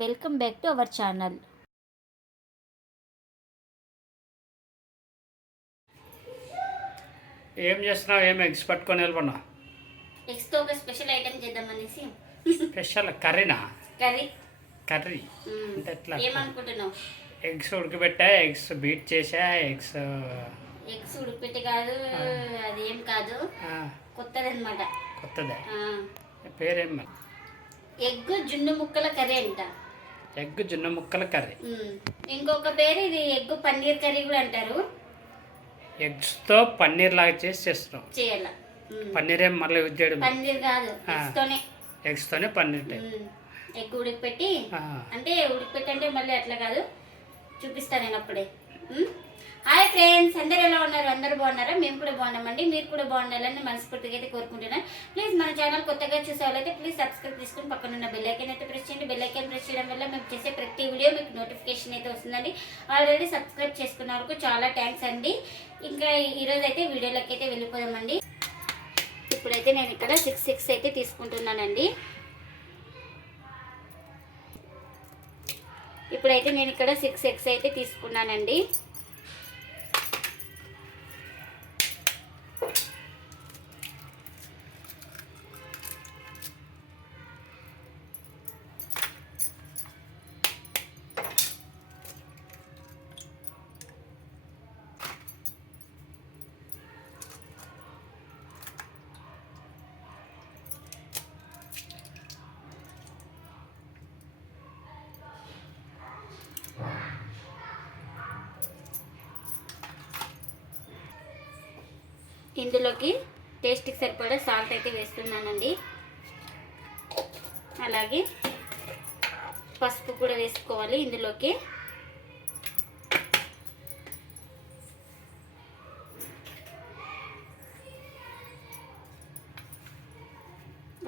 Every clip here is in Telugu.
Welcome back to our channel. ఏం చేస్తున్నావు? ఏం ఎగ్స్ పట్టుకొని వెళ్ళిపోన్నావు ఎగ్స్తో ఒక స్పెషల్ ఐటెం చేద్దామనేసి స్పెషల్ కర్రీనా? కర్రీ. కర్రీ? అంటే ఎట్లా? ఏమనుకుంటున్నావు? ఎగ్స్ ఉడికిపెట్టా ఎగ్స్ బీట్ చేసా ఎగ్స్ ఎగ్స్ ఉడిపెట్టి కాదు అది ఏం కాదు. కొత్తది అనమాట కొత్తదే. పేరేం? ఎగ్ జున్ను ముక్కల కర్రీ అంట. ఎగ్ జున్న ముక్కల కర్రీ. ఇంకొక పేరు ఇది ఎగ్ పన్నీర్ కర్రీ కూడా అంటారు ఎగ్స్తో పన్నీర్ లాగా చేసి చేస్తున్నాం చేయాల మ్మ్. పన్నీర్ ఏం మళ్ళీ యూజ్ చేయడం పన్నీర్ కాదు. ఎగ్స్తోనే ఎగ్స్తోనే పన్నీర్ టైప్. ఎగ్ ఉడికిపెట్టి. అంటే ఉడికిపెట్టి అంటే మళ్ళీ అట్లా కాదు చూపిస్తాను నేను అప్పుడే? హాయ్ ఫ్రెండ్స్ అందరు ఎలా ఉన్నారు? అందరు బాగున్నారా? మేము కూడా బాగున్నామండి. మీరు కూడా బాగుండాలని మనస్ఫూర్తిగా అయితే కోరుకుంటున్నాను. ప్లీజ్ మన ఛానల్ కొత్తగా చూసే వాళ్ళైతే ప్లీజ్ సబ్స్క్రైబ్ చేసుకుని పక్కన ఉన్న బెల్ అయితే ప్రెస్ చేయండి. బెల్ ప్రెస్ చేయడం వల్ల మేము చేసే ప్రతి వీడియో మీకు నోటిఫికేషన్ అయితే వస్తుందండి. ఆల్రెడీ సబ్స్క్రైబ్ చేసుకున్న వరకు చాలా థ్యాంక్స్ అండి. ఇంకా ఈరోజు అయితే వీడియోలోకి అయితే వెళ్ళిపోదామండి. ఇప్పుడైతే నేను ఇక్కడ సిక్స్ సిక్స్ అయితే తీసుకుంటున్నానండి. ఇప్పుడైతే నేను ఇక్కడ సిక్స్ ఎక్స్ అయితే తీసుకున్నానండి. ఇందులోకి టేస్ట్కి సరిపడా సాల్ట్ అయితే వేస్తున్నానండి. అలాగే పసుపు కూడా వేసుకోవాలి ఇందులోకి.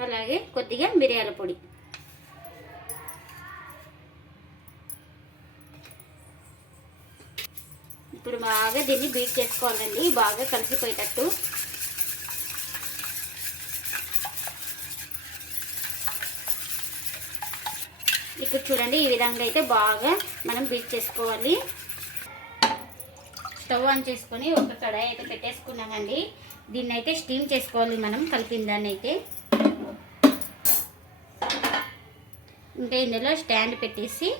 అలాగే కొద్దిగా మిరియాల పొడి. ఇప్పుడు బాగా దీన్ని బీట్ చేసుకోవాలండి బాగా కలిసిపోయేటట్టు. ఇప్పుడు చూడండి ఈ విధంగా అయితే బాగా మనం బీట్ చేసుకోవాలి. స్టవ్ ఆన్ చేసుకొని ఒక కడాయి అయితే పెట్టేసుకున్నామండి. దీన్ని అయితే స్టీమ్ చేసుకోవాలి మనం కలిపిన దాన్ని అయితే. ఇంకా ఇందులో స్టాండ్ పెట్టేసి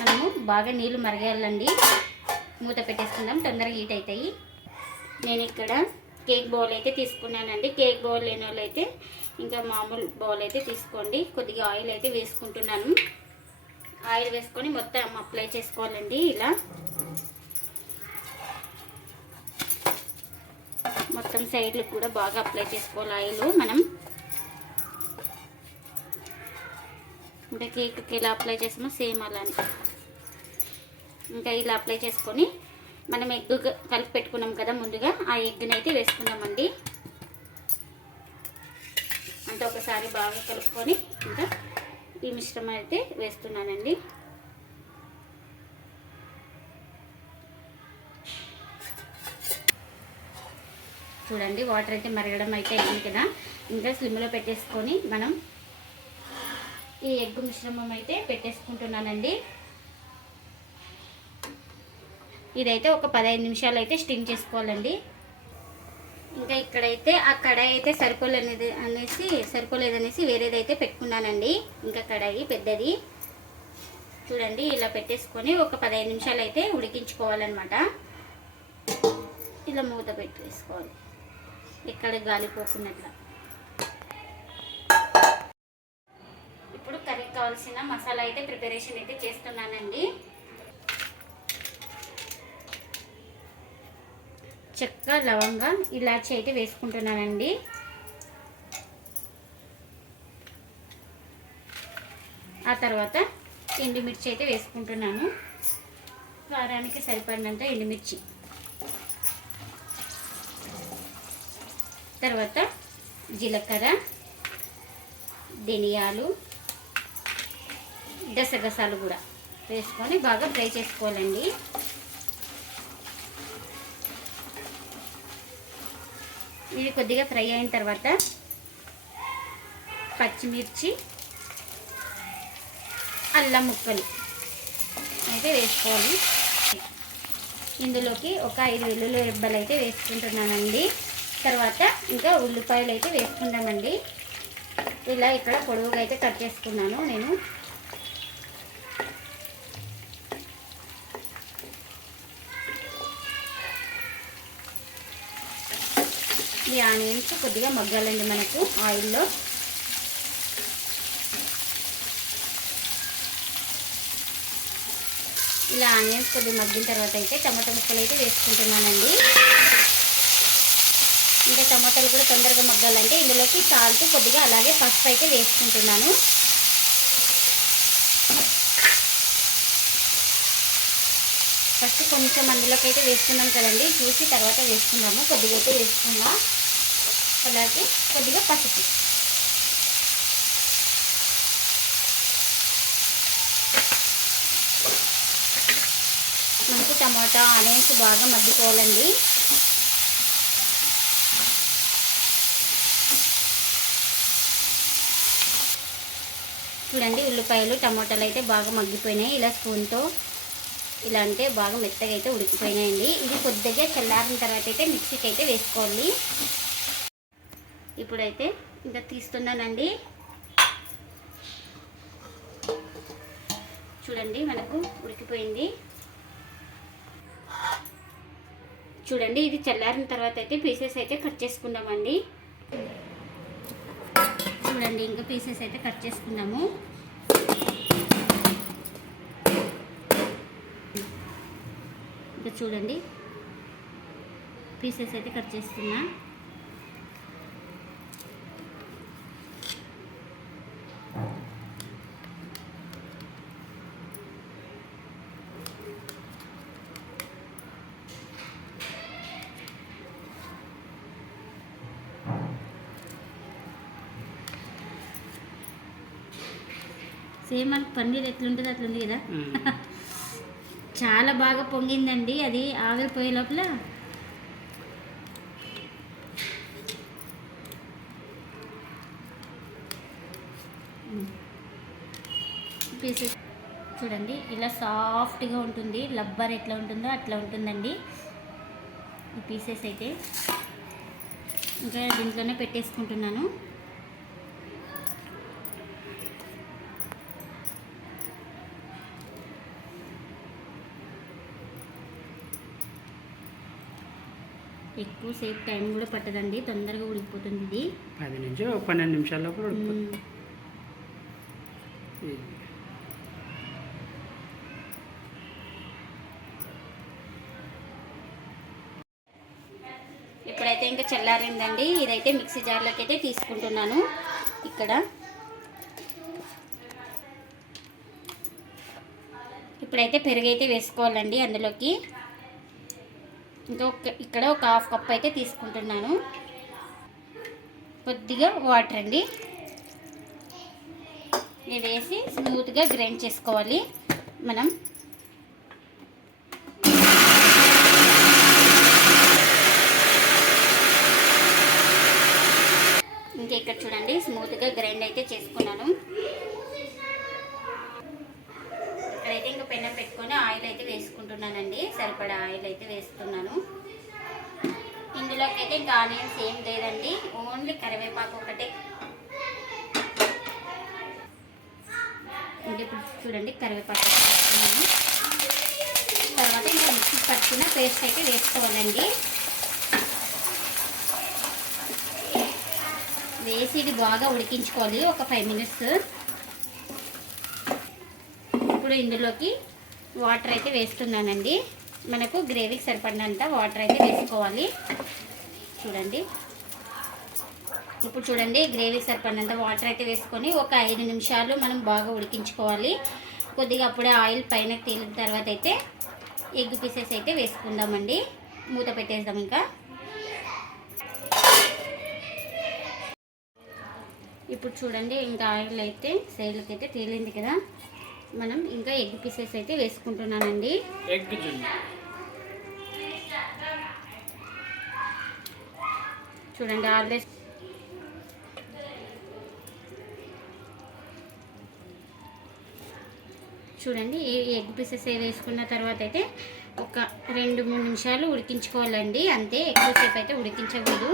మనము బాగా నీళ్ళు మరగాలండి. మూత పెట్టేసుకుందాం. తొందరగా హీట్ అవుతాయి నేను ఇక్కడ కేక్ బౌల్ అయితే తీసుకున్నానండి. కేక్ బౌల్ లేని వాళ్ళు అయితే ఇంకా మామూలు బౌల్ అయితే తీసుకోండి. కొద్దిగా ఆయిల్ అయితే వేసుకుంటున్నాను. ఆయిల్ వేసుకొని మొత్తం అప్లై చేసుకోవాలండి ఇలా. మొత్తం సైడ్లు కూడా బాగా అప్లై చేసుకోవాలి ఆయిల్ మనం. ఇంకా కేక్కి ఎలా అప్లై చేసామో సేమ్ అలానే. ఇంకా ఇలా అప్లై చేసుకొని మనం ఎగ్ కలిపి పెట్టుకున్నాం కదా ముందుగా ఆ ఎగ్ని అయితే వేసుకున్నామండి అంటే ఒకసారి బాగా కలుపుకొని ఇంకా ఈ మిశ్రమం అయితే వేస్తున్నానండి. చూడండి వాటర్ అయితే మరగడం అయితే అయింది కదా. ఇంకా స్లిమ్లో పెట్టేసుకొని మనం ఈ ఎగ్ మిశ్రమం అయితే పెట్టేసుకుంటున్నానండి. ఇదైతే ఒక పదహైదు నిమిషాలు అయితే స్టిమ్ చేసుకోవాలండి. ఇంకా ఇక్కడైతే ఆ కడాయి అయితే సరిపోలేదు అనేసి సరిపోలేదనేసి వేరేదైతే పెట్టుకున్నానండి. ఇంకా కడాయి పెద్దది. చూడండి ఇలా పెట్టేసుకొని ఒక పదహైదు నిమిషాలు అయితే ఉడికించుకోవాలన్నమాట. ఇలా మూత పెట్టేసుకోవాలి. ఇక్కడ గాలిపోకున్నట్లా. ఇప్పుడు కర్రీకి కావాల్సిన మసాలా అయితే ప్రిపరేషన్ అయితే చేస్తున్నానండి. చెక్క లవంగం ఇలాచి అయితే వేసుకుంటున్నానండి. ఆ తర్వాత ఎండుమిర్చి అయితే వేసుకుంటున్నాను. వారానికి సరిపడినంత ఎండుమిర్చి. తర్వాత జీలకర్ర ధనియాలు గసగసాలు కూడా వేసుకొని బాగా ఫ్రై చేసుకోవాలండి. ఇది కొద్దిగా ఫ్రై అయిన తర్వాత పచ్చిమిర్చి అల్లం ముక్కలు అయితే వేసుకోవాలి. ఇందులోకి ఒక ఐదు వెల్లుల్లి రెబ్బలు అయితే వేసుకుంటున్నానండి. తర్వాత ఇంకా ఉల్లిపాయలు అయితే వేసుకుంటామండి. ఇలా ఇక్కడ పొడవుగా అయితే కట్ చేసుకున్నాను నేను. ఈ ఆనియన్స్ కొద్దిగా మగ్గాలండి మనకు ఆయిల్లో. ఇలా ఆనియన్స్ కొద్దిగా మగ్గిన తర్వాత అయితే టమాటా ముక్కలు అయితే వేసుకుంటున్నానండి. ఇంకా టమాటాలు కూడా తొందరగా మగ్గాలంటే ఇందులోకి సాల్ట్ కొద్దిగా అలాగే పసుపు అయితే వేసుకుంటున్నాను. ఫస్ట్ కొంచెం అందులోకి అయితే వేసుకున్నాం కదండి. చూసి తర్వాత వేసుకుందాము. కొద్దిగా అయితే వేసుకుందాం. అలాగే కొద్దిగా పసుపు. మనకు టమాటా ఆనియన్స్ బాగా మగ్గిపోవాలండి. చూడండి ఉల్లిపాయలు టమాటాలు అయితే బాగా మగ్గిపోయినాయి. ఇలా స్పూన్తో ఇలా అంటే బాగా మెత్తగా అయితే ఉడికిపోయినాయండి. ఇది కొద్దిగా చల్లారిన తర్వాత అయితే మిక్సీకి అయితే వేసుకోవాలి. ఇప్పుడైతే ఇంకా తీస్తున్నానండి. చూడండి మనకు ఉడికిపోయింది. చూడండి ఇది చల్లారిన తర్వాత అయితే పీసెస్ అయితే కట్ చేసుకుందామండి. చూడండి ఇంకా పీసెస్ అయితే కట్ చేసుకున్నాము. ఇంకా చూడండి పీసెస్ అయితే కట్ చేస్తున్నా సేమ్ మనకు పన్నీర్ ఎట్లుంటుంది అట్లుంది కదా. చాలా బాగా పొంగిందండి అది ఆవిరిపోయే లోపల. పీసెస్ చూడండి ఇలా సాఫ్ట్గా ఉంటుంది. లబ్బర్ ఎట్లా ఉంటుందో అట్లా ఉంటుందండి. ఈ పీసెస్ అయితే. ఇంకా దీంట్లోనే పెట్టేసుకుంటున్నాను. ఎక్కువసేపు టైం కూడా పట్టదండి తొందరగా ఉడికిపోతుంది ఇది. పది నుంచి ఒక పన్నెండు నిమిషాల లోపల ఉడికిపోతుంది. ఇప్పుడైతే ఇంకా చల్లారిందండి. ఇదైతే మిక్సీ జార్లోకి అయితే తీసుకుంటున్నాను ఇక్కడ. ఇప్పుడైతే పెరుగు అయితే వేసుకోవాలండి అందులోకి. ఇంకా ఇక్కడ ఒక హాఫ్ కప్ అయితే తీసుకుంటున్నాను. కొద్దిగా వాటర్ అండి. ఇవి వేసి స్మూత్గా గ్రైండ్ చేసుకోవాలి మనం. ఇంకా ఇక్కడ చూడండి స్మూత్గా గ్రైండ్ అయితే చేసుకున్నాను ఇక్కడైతే ఇంకా పెన్నం పెట్టుకొని ఆయిల్ అయితే వేసుకుంటున్నానండి సరిపడా ఆయిల్ అయితే వేస్తున్నాను. ఇందులోకి అయితే ఇంకా ఆనియన్స్ ఏం లేదండి. ఓన్లీ కరివేపాకు ఒకటే. ఇంకా ఇప్పుడు చూడండి కరివేపాకు వేసుకున్నాను తర్వాత ఇంకా మిక్సీ పట్టుకున్న పేస్ట్ అయితే వేసుకోవాలండి. వేసి ఇది బాగా ఉడికించుకోవాలి. ఒక ఫైవ్ మినిట్స్. ఇప్పుడు ఇందులోకి వాటర్ అయితే వేస్తున్నానండి. మనకు గ్రేవీకి సరిపడినంత వాటర్ అయితే వేసుకోవాలి. చూడండి. ఇప్పుడు చూడండి గ్రేవీకి సరిపడినంత వాటర్ అయితే వేసుకొని ఒక ఐదు నిమిషాలు మనం బాగా ఉడికించుకోవాలి. కొద్దిగా అప్పుడే ఆయిల్ పైన తేలిన తర్వాత అయితే ఎగ్ పీసెస్ అయితే వేసుకుందామండి. మూత పెట్టేద్దాం ఇంకా. ఇప్పుడు చూడండి ఇంకా ఆయిల్ అయితే సైడ్లకి అయితే తేలింది కదా. మనం ఇంకా ఎగ్ పీసెస్ అయితే వేసుకుంటున్నానండి. ఎగ్ చూడండి ఆల్రెడీ చూడండి ఈ ఎగ్ పీసెస్ వేసుకున్న తర్వాత అయితే ఒక రెండు మూడు నిమిషాలు ఉడికించుకోవాలండి. అంతే ఎక్కువసేపు అయితే ఉడికించకూడదు.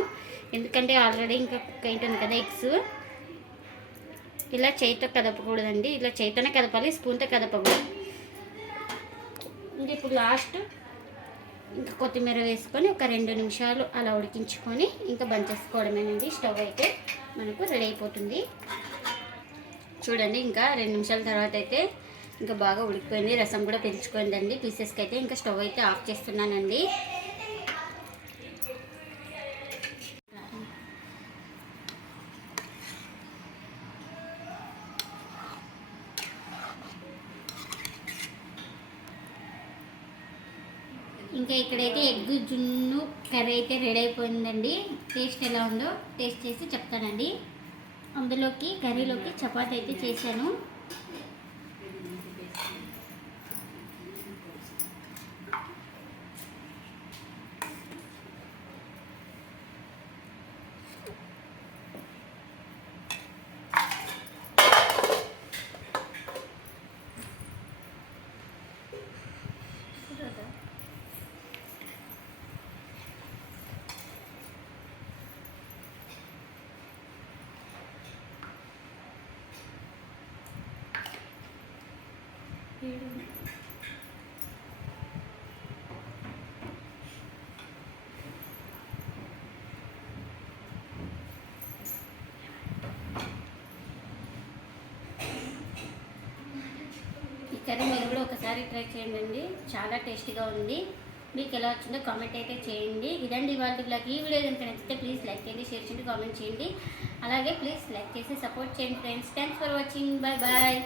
ఎందుకంటే ఆల్రెడీ ఇంకా కుక్ ఉంటుంది కదా ఎగ్స్. ఇలా చేయితో కదపకూడదండి. ఇలా చేయితోనే కదపాలి స్పూన్తో కదపకూడదు. ఇంకా ఇప్పుడు లాస్ట్ ఇంకా కొత్తిమీర వేసుకొని ఒక రెండు నిమిషాలు అలా ఉడికించుకొని ఇంకా బంచేసుకోవడమేనండి. చేసుకోవడమేనండి స్టవ్ అయితే మనకు రెడీ అయిపోతుంది. చూడండి ఇంకా రెండు నిమిషాల తర్వాత అయితే ఇంకా బాగా ఉడికిపోయింది. రసం కూడా పీల్చుకోయిందండి పీసెస్కి అయితే ఇంకా స్టవ్ అయితే ఆఫ్ చేస్తున్నానండి. ఓకే ఇక్కడైతే ఎగ్ జున్ను కర్రీ అయితే రెడీ అయిపోయిందండి. టేస్ట్ ఎలా ఉందో టేస్ట్ చేసి చెప్తానండి. అందులోకి కర్రీలోకి చపాతీ అయితే చేశాను. ఈ కర్రీ మీరు కూడా ఒకసారి ట్రై చేయండి. చాలా టేస్టీగా ఉంది. మీకు ఎలా వచ్చిందో కామెంట్ అయితే చేయండి. ఇదండి ఇవాళ బ్లాగ్. ఈ వీడియో కనుక నచ్చితే ప్లీజ్ లైక్ చేయండి షేర్ చేయండి కామెంట్ చేయండి. అలాగే ప్లీజ్ లైక్ చేసి సపోర్ట్ చేయండి friends. Thanks for watching bye bye